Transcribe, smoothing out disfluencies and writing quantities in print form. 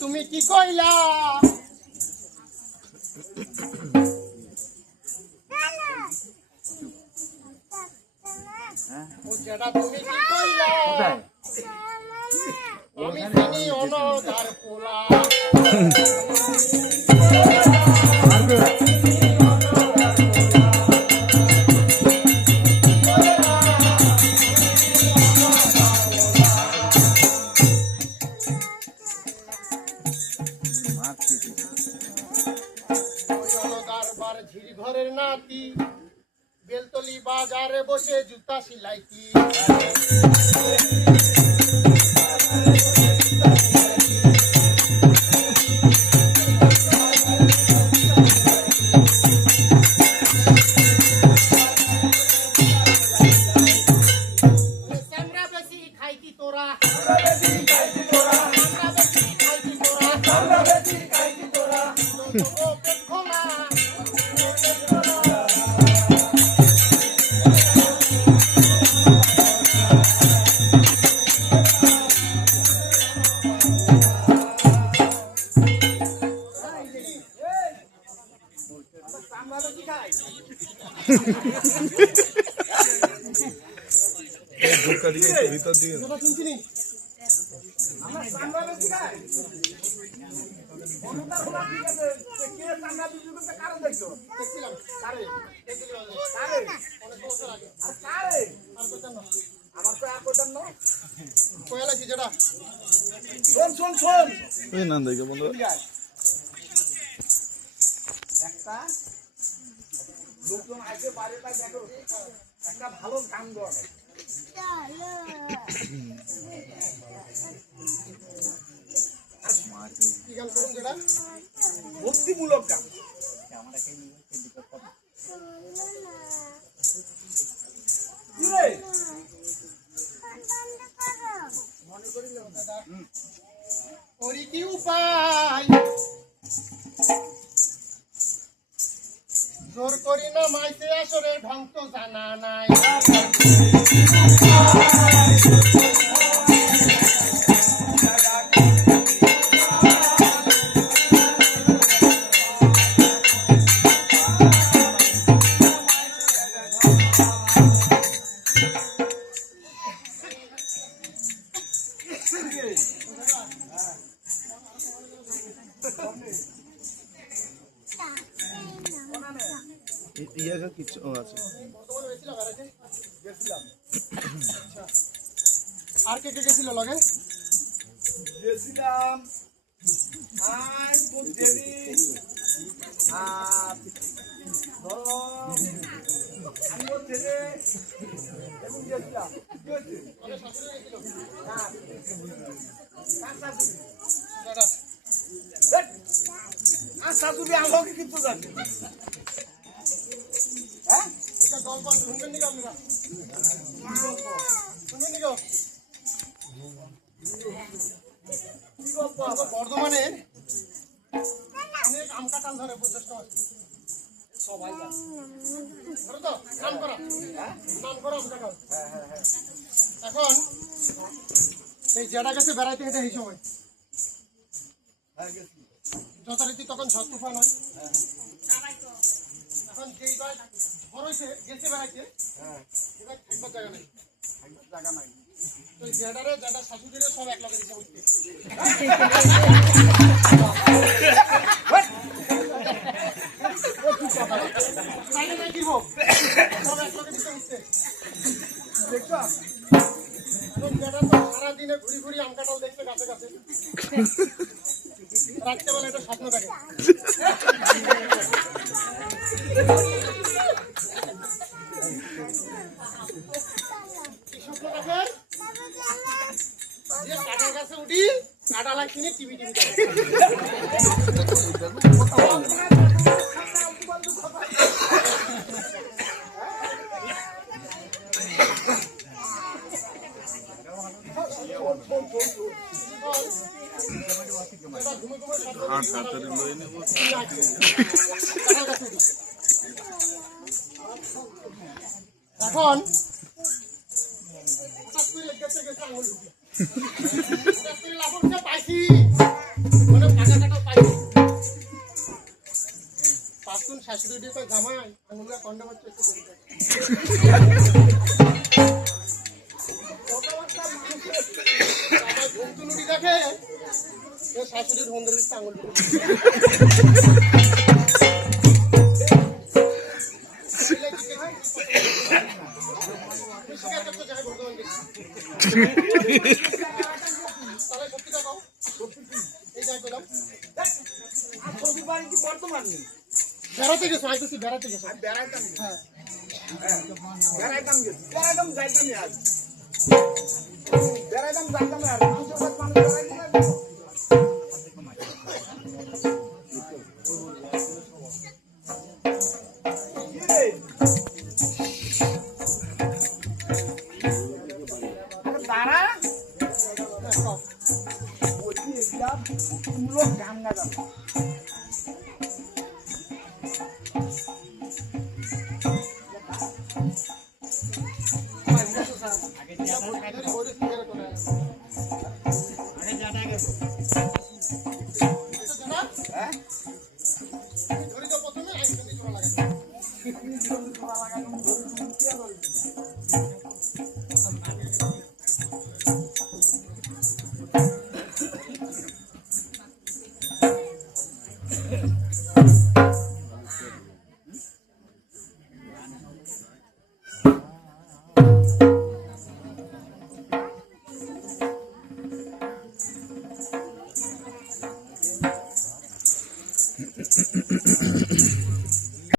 তুমি কি কইলা? তুমি কি কইলা? আমি চিনি অনদার পোলা। ঘরের নাতি বেলতলি বাজারে বসে জুতা সিলাইতি। চামড়া বেশি খাইতি তোরা, লোকজন আসে বাড়িটা দেখো একটা ভালো গান গাওয়া কি গান করুন যেটা ভক্তিমূলক গান মনে করি ওরি কি উপায় জোর করি না মাইতে আসরে ঢং তো জানা নাই। কিছু আছে আর কে কে গেছিল লগে? গেছিলাম দেবী শাশুড়ি আমাকে কিন্তু জানি বর্ধমানের অনেক আম কাঁঠাল ধরে সবাই তো নাম করা এখন এই জেডা গেছে বেড়াইতে হেঁটে এই সময় যথারীতি তখন ঝড় তুফান হয়। এখন যেই বার ঝড় হয়েছে গেছে বেড়াইতে থাকবার জায়গা নাই তো জেডারে জেডা শাশুড়িরে সব এক লগে দিতে উঠতে সারাদিনে ঘুরি ঘুরি আম কাঁঠাল দেখতে গাছে গাছে রাখতে বলে এটা স্বপ্ন থাকে। কি স্বপ্ন থাকে? যে কাঁঠাল গাছে উঠি কাঁঠাল আর কিনে টিভি দেখে। এখন পাইছি মানে ফাঁকা কাটা পাইছি পাঁচজন শাশুড়ি দিয়ে জামাই আঙুলটা কন্ডা বাচ্চা ঘুমতুলুটি দেখে শাশুড়ির বন্ধুর আঙুল বেড়াতে গেছো আইতেছি বেড়াতে গেছো বেড়াইতাম হ্যাঁ বেড়াইতাম যাইতাম আজ বেড়াইতাম যাইতাম আর তারা লোক গান গাজাম